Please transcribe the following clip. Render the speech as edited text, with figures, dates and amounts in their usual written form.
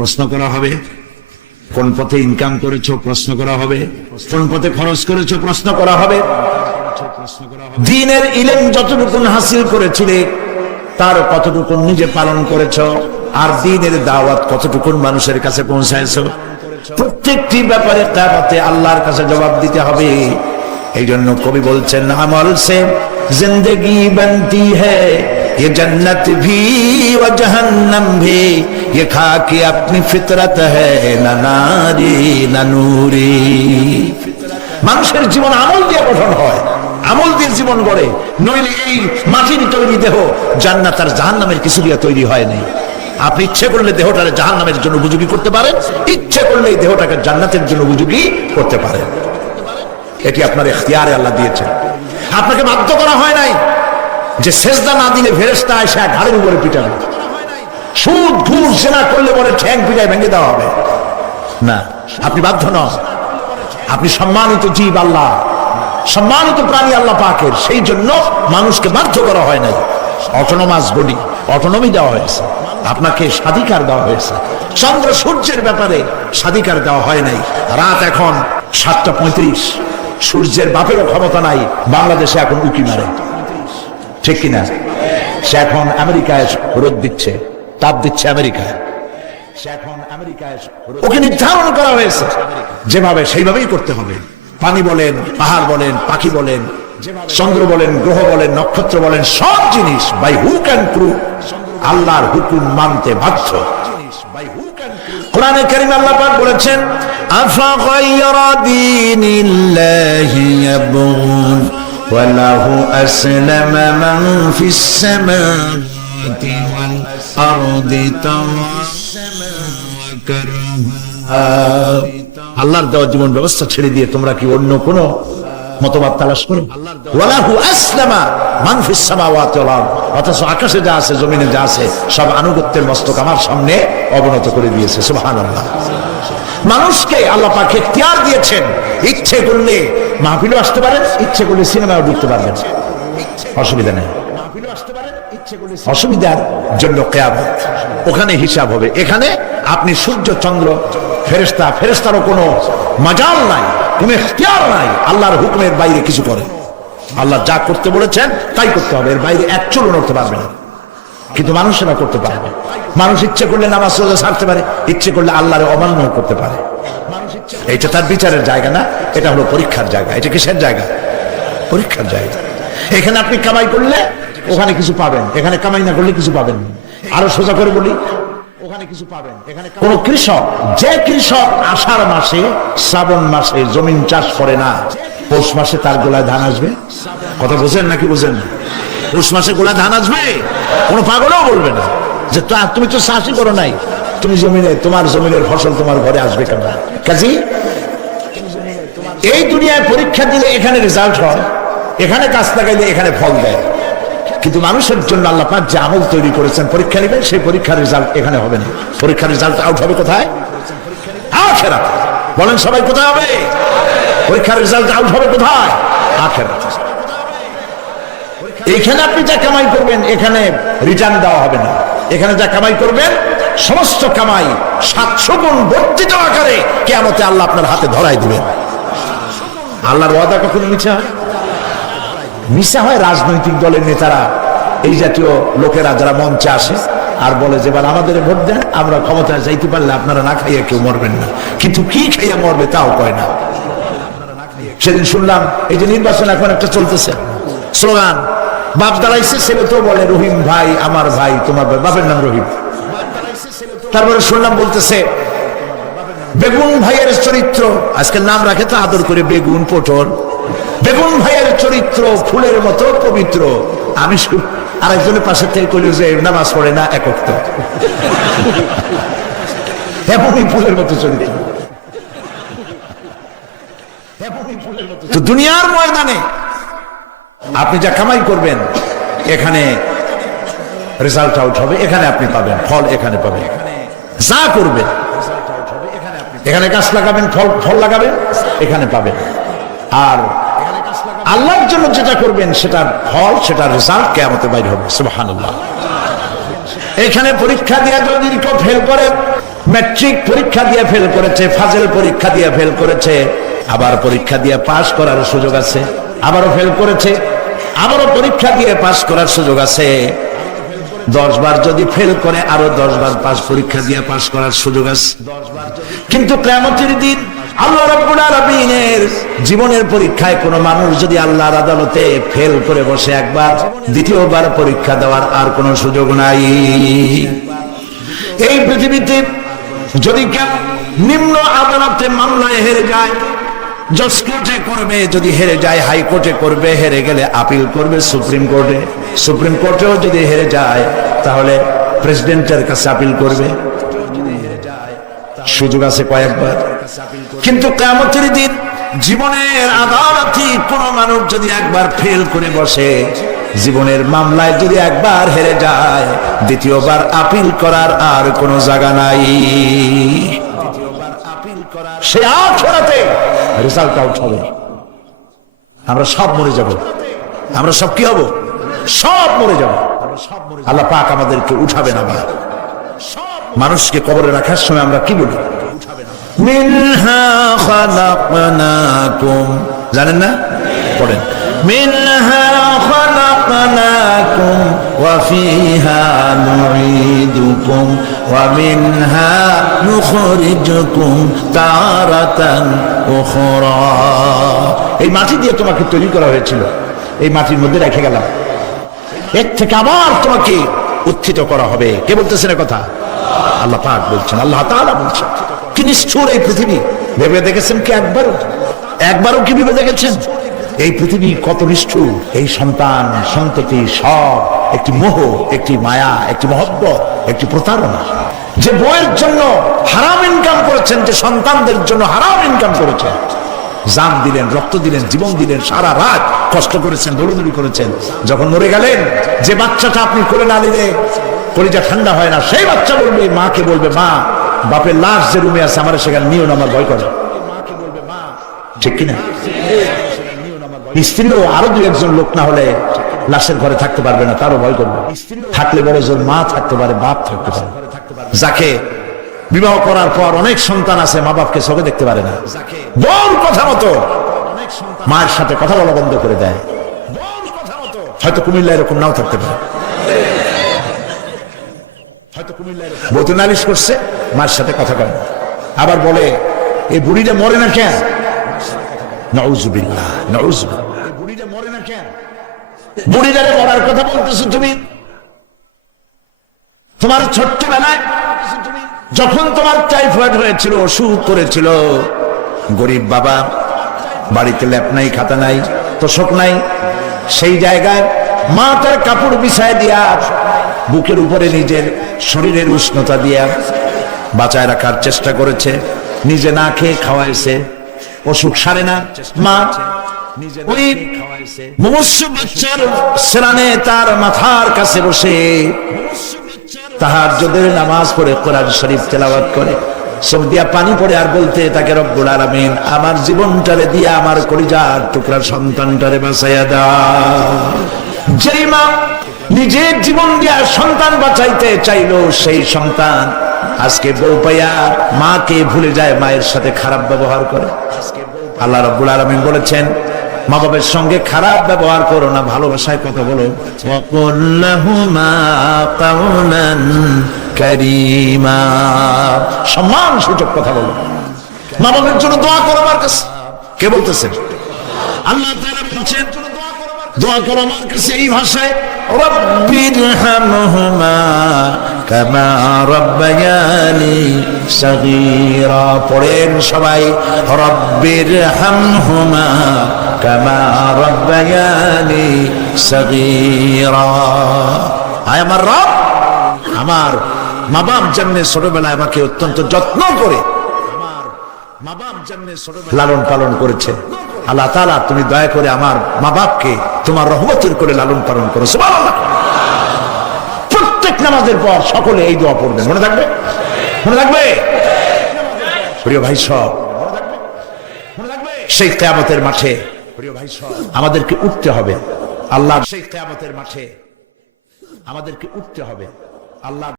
প্রশ্ন করা হবে, কোন পথে ইনকাম করেছো প্রশ্ন করা হবে, কোন পথে খরচ করেছো প্রশ্ন করা হবে। দ্বীনের ইলম যতটুকু হাসিল করেছিলে তার কতটুকু নিজে পালন করেছো, আর দ্বীনের দাওয়াত কতটুকু মানুষের কাছে পৌঁছায়ছো, প্রত্যেকটি ব্যাপারে কিয়ামতে আল্লাহর কাছে জবাব দিতে হবে। এই জন্য কবি বলছেন, আমল সে জিंदगी बनती है ये जन्नत भी व जहन्नम भी, ये खाकी अपनी फितरत है ना नारी ना नूरी। মানুষের জীবন আমল দিয়ে গঠন হয়, আমল দিয়ে জীবন গড়ে, নইলে এই মাটির তৈরি দেহ জান্নাত আর জাহান্নামের কিছু দিয়ে তৈরি হয় নাই। আপনি ইচ্ছে করলে দেহটাকে জাহান্নামের জন্য উপযোগী করতে পারেন, ইচ্ছে করলে এই দেহটাকে জান্নাতের জন্য উপযোগী করতে পারেন। এটি আপনার ইখতিয়ারে আল্লাহ দিয়েছেন, আপনাকে বাধ্য করা হয় নাই যে সেজদা না দিলে ফেরেশতা এসে ঘাড়ের উপরে পিটাবে, সুদ ঘুষ জেনা করলে বলে ঠ্যাং পিটায় ভেঙে দেওয়া হবে না। আপনি বাধ্য নন, আপনি সম্মানিত জীব আল্লাহ, সম্মানিত প্রাণী আল্লাহ পাকের, সেই জন্য মানুষকে বাধ্য করা হয় নাই। অটোনোমাস বডি, অটোনমি দেওয়া হয়েছে, আপনাকে স্বাধিকার দেওয়া হয়েছে। চন্দ্র সূর্যের ব্যাপারে স্বাধিকার দেওয়া হয় নাই। রাত এখন 7:35, সূর্যের বাপেরও ক্ষমতা নাই বাংলাদেশে এখন উকি মারে, ঠিক কিনা? সে এখন আমেরিকায় রোদ দিচ্ছে, তাপ দিচ্ছে আমেরিকায়, সে এখন আমেরিকায়, ওকে নির্ধারণ করা হয়েছে যেভাবে সেইভাবেই করতে হবে। পানি বলেন, পাহাড় বলেন, পাখি বলেন, চন্দ্র বলেন, গ্রহ বলেন, নক্ষত্র বলেন, সব জিনিস বাই হুক অ্যান্ড ক্রুক আল্লাহর হুকুম মানতে বাধ্য। কোরআনে কারীমে আল্লাহ পাক বলেছেন, আফা গায়রা দীনিল্লাহি ইয়াবগুন ওয়া লাহু আসলামা মান ফিস সামাওয়াতি ওয়াল আরদি আল্লাহর দেওয়া জীবন ব্যবস্থা ছেড়ে দিয়ে তোমরা কি অন্য কোন মতবাদ তালাশ করো? ওয়ালাহু আসলামা মান ফিস সামাওয়াতি ওয়াল আরদ, অথচ আকাশে যা আছে জমিনে যা আছে সব আনুগত্যের মস্তক আমার সামনে অবনত করে দিয়েছে। সুবহানাল্লাহ। মানুষকে আল্লাহ পাক ইখতিয়ার দিয়েছেন, ইচ্ছে করলে মাহফিলে আসতে পারেন, ইচ্ছে করলে সিনেমায় ঢুকতে পারবেন, অসুবিধা নেই। অসুবিধার জন্য কিয়ামত, ওখানে হিসাব হবে। এখানে আপনি সূর্য চন্দ্র ফেরেশতা, ফেরেশতারও কোনো মাজাল নাই, কোনো ইখতিয়ার নাই আল্লাহর হুকুমের বাইরে কিছু করে। আল্লাহ যা করতে বলেছেন তাই করতে হবে, এর বাইরে এক চুলও নড়তে পারবে না। কিন্তু মানুষেরা করতে পারবে, মানুষ ইচ্ছে করলে নামাজ রোজা ছাড়তে পারে, ইচ্ছে করলে আল্লাহর অমান্য করতে পারে। এটা তার বিচারের জায়গা না, এটা হলো পরীক্ষার জায়গা। এটা কিসের জায়গা? পরীক্ষার জায়গা। এখানে আপনি কামাই করলে ওখানে কিছু পাবেন, এখানে কামাই না করলে কিছু পাবেন। আরো সোজা করে বলি, ওখানে কিছু পাবেন, এখানে কোন কৃষক, যে কৃষক আষাঢ় মাসে শ্রাবণ মাসে জমিন চাষ করে না, পৌষ মাসে তার গোলায় ধান আসবে? কথা বোঝেন নাকি বোঝেন? পৌষ মাসে গোলায় ধান আসবে? কোনো পাগলও বলবে না যে তুমি তো চাষই করো নাই, তুমি জমিনে, তোমার জমিনের ফসল তোমার ঘরে আসবে কেন? কাজী এই দুনিয়ায় পরীক্ষা দিলে এখানে রেজাল্ট হয়, এখানে কাজ লাগাইলে এখানে ফল দেয়। কিন্তু মানুষের জন্য আল্লাহ পাক যে আমল তৈরি করেছেন, পরীক্ষা নেবেন, সেই পরীক্ষার রেজাল্ট এখানে হবে না। পরীক্ষার রেজাল্ট আউট হবে কোথায়? আখিরাতে। বলেন সবাই, কোথায় হবে? পরীক্ষার রেজাল্ট আউট হবে কোথায়? আখিরাতে। এইখানে আপনি যা কামাই করবেন এখানে রিটার্ন দেওয়া হবে না। এখানে যা কামাই করবেন সমস্ত কামাই 700 গুণ বর্ধিত আকারে কিয়ামতে আল্লাহ আপনার হাতে ধরাই দিবেন। আল্লাহর ওয়াদা কখনো মিথ্যা হয়? মিথ্যা হয় রাজনৈতিক দলের নেতারা, এই জাতীয় লোকেরা যারা মঞ্চে আসে আর বলে যে এবার আমাদের ভোট দেন, আমরা ক্ষমতায় যাইতে পারলে আপনারা না খাইয়া কেউ মরবেন না। কিন্তু কি খাইয়া মরবে তাও কয় না। সেদিন শুনলাম এই যে নির্বাচন এখন একটা চলতেছে, স্লোগান বাপ দাঁড়াইছে, ছেলে তো বলে রহিম ভাই আমার ভাই, তোমার বাপের নাম রহিম। তারপরে শুনলাম বলতেছে বেগুন ভাইয়ের চরিত্র, আজকের নাম রাখে তো আদর করে বেগুন পটল, বেগুন ভাইয়ের চরিত্র ফুলের মতো পবিত্র। আমি আরেকজনের পাশে থেকে কইল যে নামাজ পড়ে না একক, তো এমনই ফুলের মতো চরিত্র। তো দুনিয়ার ময়দানে আপনি যা কামাই করবেন এখানে রেজাল্ট আউট হবে, এখানে আপনি পাবেন ফল, এখানে পাবেন। যা করবেন এখানে গাছ লাগাবেন, ফল লাগাবেন, এখানে পাবেন। আর আল্লাহর জন্য যেটা করবেন সেটার ফল, সেটার রেজাল্ট কিয়ামতে বাইরে হবে। সুবহানাল্লাহ। এখানে পরীক্ষা দিয়ে যদি কেউ ফেল করে ম্যাট্রিক পরীক্ষা দিয়ে ফেল করেছে, ফাজেল পরীক্ষা দিয়ে ফেল করেছে, আবার পরীক্ষা দিয়ে পাস করার সুযোগ আছে, আবারও ফেল করেছে, আবারও পরীক্ষা দিয়ে পাস করার সুযোগ আছে। 10 বার যদি ফেল করে আরো 10 বার পাস পরীক্ষা দিয়ে পাস করার সুযোগ আছে। কিন্তু কিয়ামতের দিন আল্লাহ রাব্বুল আলামিনের জীবনের পরীক্ষায় কোন মানুষ যদি আল্লাহর আদালতে ফেল করে বসে একবার, দ্বিতীয়বার পরীক্ষা দেওয়ার আর কোনো সুযোগ নাই। এই পৃথিবীতে যদি কেউ নিম্ন আদালতে মামলায় হেরে যায়, জজ কোর্টে করবে, যদি হেরে যায় হাইকোর্টে করবে, হেরে গেলে আপিল করবে সুপ্রিম কোর্টে, সুপ্রিম কোর্টেও যদি হেরে যায় তাহলে প্রেসিডেন্টের কাছে আপিল করবে, সুযোগ আছে কয়েকবার। কিন্তু কিয়ামতের দিন জীবনের আদালতে কোন মানুষ যদি একবার ফেল করে বসে, জীবনের মামলায় যদি একবার হেরে যায়, দ্বিতীয়বার আপিল করার আর কোনো জায়গা নাই। সে আখিরাতে রেজাল্ট আউট হবে। আমরা সব মরে যাব, আমরা সব কি হব? সব মরে যাব। আল্লাহ পাক আমাদেরকে উঠাবে না। মানুষকে কবরে রাখার সময় আমরা কি বলি? মিনহা খালাকনাকুম, জানেন না? পড়েন, মিনহা খালাকনাকুম ওয়া ফিহা নুঈদুকুম ওয়া মিনহা নুখরিজুকুম তারাতান উখরা। এই মাটি দিয়ে তোমাকে তৈরি করা হয়েছিল, এই মাটির মধ্যে রেখে গেলাম, এর থেকে আবার তোমাকে উত্থিত করা হবে। কে বলতেছেন কথা? আল্লাহ পাক বলছেন, আল্লাহ তাআলা বলছেন। কি নিষ্ঠুর এই পৃথিবী! ভেবে দেখেছেন কি একবারও কি ভেবে দেখেছেন এই পৃথিবী কত নিষ্ঠুর? এই সন্তান সন্ততি সব একটি মোহ, একটি মায়া, একটি মহব্বত, একটি প্রতারণা। যে বইয়ের জন্য হারাম ইনকাম করেছেন, যে সন্তানদের জন্য হারাম ইনকাম করেছেন, জান দিলেন, রক্ত দিলেন, জীবন দিলেন, সারা রাত কষ্ট করেছেন, দৌড়দৌড়ি করেছেন, যখন মরে গেলেন যে বাচ্চাটা আপনি কোলে না নিলে কলিজা ঠান্ডা হয় না, সেই বাচ্চা বলবে, মাকে বলবে, মা বাপের লাশ যে রুমে আছে আমার সেখানে নিও না, আমার ভয় করে। ঠিক কিনা? স্ত্রীও আরো 2-1 লোক না হলে লাশের ঘরে থাকতে পারবে না, তারও ভয় করবে। থাকলে বড় জোর মা থাকতে পারে, বাপ থাকতে পারে। যাকে বিবাহ করার পর অনেক সন্তান আছে, মা বাপকে চোখে দেখতে পারে না, বউর কথা মতো মায়ের সাথে কথা বলা বন্ধ করে দেয়। হয়তো কুমিল্লা এরকম নাও থাকতে পারে, বউ তো নালিশ করছে, মায়ের সাথে কথা কয় না, আবার বলে এই বুড়িটা মরে না কেন? নাউযুবিল্লাহ, নাউযুবিল্লাহ। বুড়িটা মরে না কেন? বুড়িটারে মরার কথা বলতেছো তুমি? তোমার ছোট্টবেলায় যখন তোমার টাইফয়েড হয়েছিল, অসুখ করেছিল, গরিব বাবা, বাড়িতে ল্যাপ নাই, খাতা নাই, তোষক নাই, সেই জায়গায় মা তার কাপড় বিছায় দিয়া বুকের উপরে নিজের শরীরের উষ্ণতা দিয়া বাঁচায় রাখার চেষ্টা করেছে, নিজে না খেয়ে খাওয়াইছে, অসুখ সারে না। মা ওই মুমূর্ষু বাচ্চার সেরানে তার মাথার কাছে বসে তাহাজ্জুদের নামাজ পড়ে কোরআন শরীফ তেলাওয়াত করে, চোখ দিয়া পানি পড়ে আর বলতে তাকে, রব্বুল আলামিন আমার জীবনটারে দিয়া আমার কলিজার টুকরা সন্তানটারে বাঁচাইয়া দাও। যেই মা নিজের জীবন দিয়া সন্তান বাঁচাইতে চাইলো, সেই সন্তান আজকে বউ পাইয়া মাকে ভুলে যায়, মায়ের সাথে খারাপ ব্যবহার করে। আল্লাহ রাব্বুল আলামিন বলেছেন, মা বাবার সঙ্গে খারাপ ব্যবহার করো না, ভালোবাসায় কথা বলো। ওয়াকুল লাহুমা কাওলান কারীমা, সম্মান সূচক কথা বলো। মা বাবার জন্য দোয়া করো আমার কাছে। কে বলতেছেন? আল্লাহ তাআলা বলছেন দোয়া করো আমার কাছে এই ভাষায়, রব্বিরহামহুমা কামা রাব্বায়ানি সাগীরা। পড়েন সবাই, রব্বিরহামহুমা কামা রাব্বায়ানি সাগীরা। আয় আমার রব, আমার মা বাপ যেমনি ছোটবেলায় আমাকে অত্যন্ত যত্ন করে লালন পালন করেছে, আল্লাহ তাআলা তুমি দয়া করে আমার মা বাপকে তোমার রহমতের করে লালন পালন করো। সুবহানাল্লাহ। প্রত্যেক নামাজের পর সকলে এই দোয়া পড়বেন, মনে থাকবে? মনে থাকবে? প্রিয় ভাই সব, সেই কিয়ামতের মাঠে আমাদেরকে উঠতে হবে। আল্লাহ সেই কিয়ামতের মাঠে আমাদেরকে উঠতে হবে। আল্লাহ